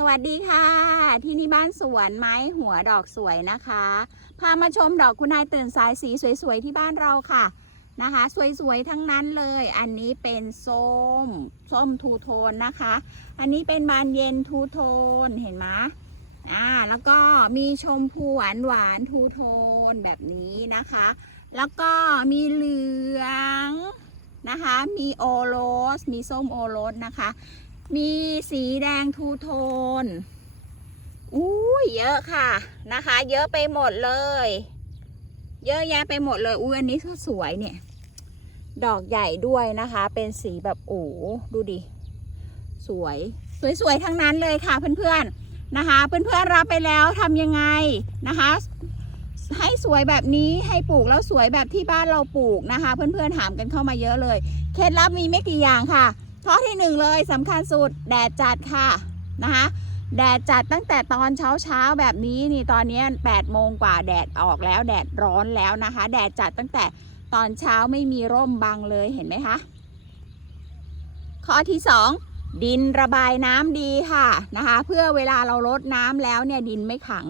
สวัสดีค่ะ ที่นี่บ้านสวนไม้หัวดอกสวยนะคะ พามาชมดอกคุณนายตื่นสายสีสวยๆที่บ้านเราค่ะนะคะ สวยๆทั้งนั้นเลย อันนี้เป็นส้มส้มทูโทนนะคะ อันนี้เป็นบานเย็นทูโทนเห็นไหมอ่าแล้วก็มีชมพูหวานหวานทูโทนแบบนี้นะคะ แล้วก็มีเหลืองนะคะ มีโอโรส มีส้มโอโรสนะคะ มีสีแดงทูโทนอุ้ยเยอะค่ะนะคะ เยอะไปหมดเลย เยอะแยะไปหมดเลยอุ้ยอันนี้ก็สวยเนี่ย ดอกใหญ่ด้วยนะคะ เป็นสีแบบโอ้ดูดิ สวย สวยๆทั้งนั้นเลยค่ะเพื่อนๆนะคะ เพื่อนๆรับไปแล้วทำยังไงนะคะให้สวยแบบนี้ให้ปลูกแล้วสวยแบบที่บ้านเราปลูกนะคะ เพื่อนๆถามกันเข้ามาเยอะเลย เคล็ดลับมีไม่กี่อย่างค่ะ ข้อที่หนึ่งเลยสำคัญสุดแดดจัดค่ะนะคะแดดจัดตั้งแต่ตอนเช้าเช้าแบบนี้นี่ตอนนี้8โมงกว่าแดดออกแล้วแดดร้อนแล้วนะคะ แดดจัดตั้งแต่ตอนเช้าไม่มีร่มบังเลยเห็นไหมคะ ข้อที่สองดินระบายน้ำดีค่ะนะคะ เพื่อเวลาเราลดน้ำแล้วเนี่ยดินไม่ขัง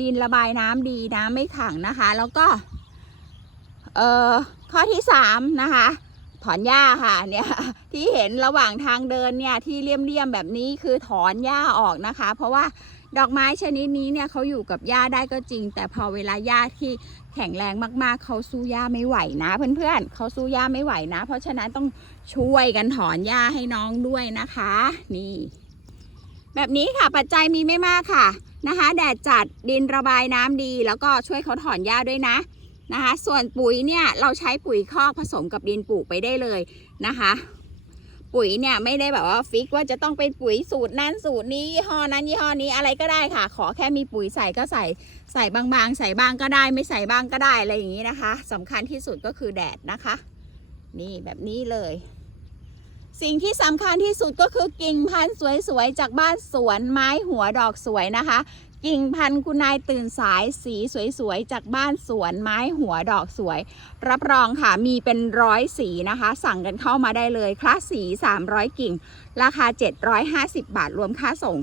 ดินระบายน้ำดีน้ำไม่ขังนะคะ แล้วก็เอ่อข้อที่สามนะคะ ถอนหญ้าค่ะเนี่ยที่เห็นระหว่างทางเดินเนี่ยที่เลี่ยมๆแบบนี้คือถอนหญ้าออกนะคะ เพราะว่าดอกไม้ชนิดนี้เนี่ยเขาอยู่กับหญ้าได้ก็จริง แต่พอเวลาหญ้าที่แข็งแรงมากๆเขาสู้หญ้าไม่ไหวนะเพื่อนๆเขาสู้หญ้าไม่ไหวนะ เพราะฉะนั้นต้องช่วยกันถอนหญ้าให้น้องด้วยนะคะ นี่ แบบนี้ค่ะปัจจัยมีไม่มากค่ะนะคะ แดดจัดดินระบายน้ำดี แล้วก็ช่วยเขาถอนหญ้าด้วยนะ นะคะ ส่วนปุ๋ยเนี่ยเราใช้ปุ๋ยคอกผสมกับดินปลูกไปได้เลยนะคะ ปุ๋ยเนี่ยไม่ได้แบบว่าฟิกว่าจะต้องเป็นปุ๋ยสูตรนั้นสูตรนี้ยี่ห้อนั้นยี่ห้อนี้อะไรก็ได้ค่ะ ขอแค่มีปุ๋ยใส่ก็ใส่ใส่บางๆ ใส่บ้างก็ได้ ไม่ใส่บ้างก็ได้อะไรอย่างนี้นะคะสำคัญที่สุดก็คือแดดนะคะ นี่แบบนี้เลย สิ่งที่สำคัญที่สุดก็คือกิ่งพันธุ์สวยๆจากบ้านสวนไม้หัวดอกสวยนะคะ กิ่งพันธุ์คุณนายตื่นสายสีสวยๆ จากบ้านสวนไม้หัวดอกสวย รับรองค่ะมีเป็นร้อยสีนะคะ สั่งกันเข้ามาได้เลยคลาสสี 300 กิ่ง ราคา 750 บาทรวมค่าส่ง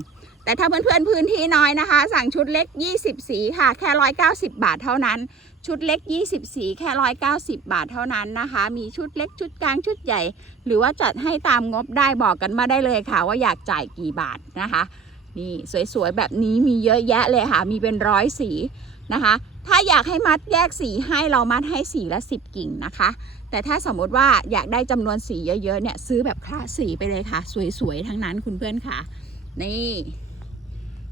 แต่ถ้าเพื่อนๆพื้นที่น้อยนะคะ สั่งชุดเล็ก 20 สีค่ะ แค่ 190 บาทเท่านั้น ชุดเล็ก 20 สีแค่ 190 บาทเท่านั้นนะคะ มีชุดเล็กชุดกลางชุดใหญ่ หรือว่าจัดให้ตามงบได้บอกกันมาได้เลยค่ะ ว่าอยากจ่ายกี่บาทนะคะ นี่สวยๆแบบนี้มีเยอะแยะเลยค่ะ มีเป็นร้อยสีนะคะ ถ้าอยากให้มัดแยกสีให้เรามัดให้สีละ 10 กิ่งนะคะ แต่ถ้าสมมติว่าอยากได้จำนวนสีเยอะๆเนี่ยซื้อแบบคลาสสีไปเลยค่ะ สวยๆทั้งนั้นคุณเพื่อนค่ะ นี่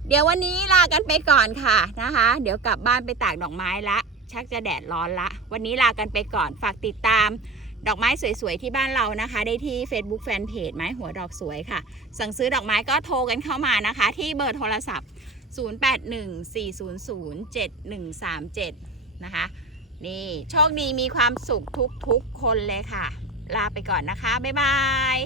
เดี๋ยววันนี้ลากันไปก่อนค่ะนะคะ เดี๋ยวกลับบ้านไปตากดอกไม้ละ ชักจะแดดร้อนละ วันนี้ลากันไปก่อนฝากติดตาม ดอกไม้สวยๆ ที่บ้านเรานะคะ ได้ที่ Facebook Fanpage ไม้หัวดอกสวยค่ะ สั่งซื้อดอกไม้ก็โทรกันเข้ามานะคะ ที่เบอร์โทรศัพท์ 0814007137 นะคะ นี่โชคดีมีความสุขทุกๆคนเลยค่ะ ลาไปก่อนนะคะ บ๊ายบาย